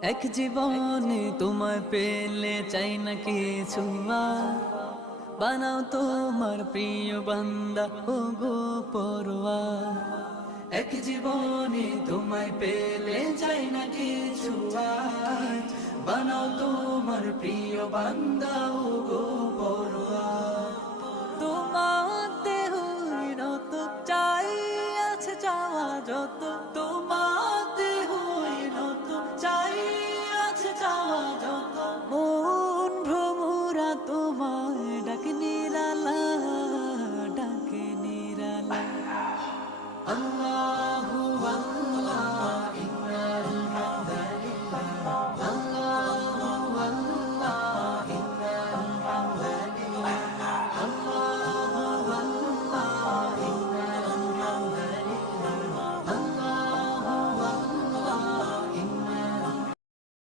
এক জীবনে তোমায় পেলে চাই না কিছু আর, বানাও তোমার প্রিয় বান্দা ও গো পরওয়ার। এক জীবনে তোমায় পেলে চাই না কিছু আর, বানাও তোমার প্রিয় বান্দা ও গো পরওয়ার। তোমাতে হইনত চাই আছে চাওয়া যত, তোমাতে হইনত চাই আছে চাওয়া যত, মন ভ্রমরা তোমার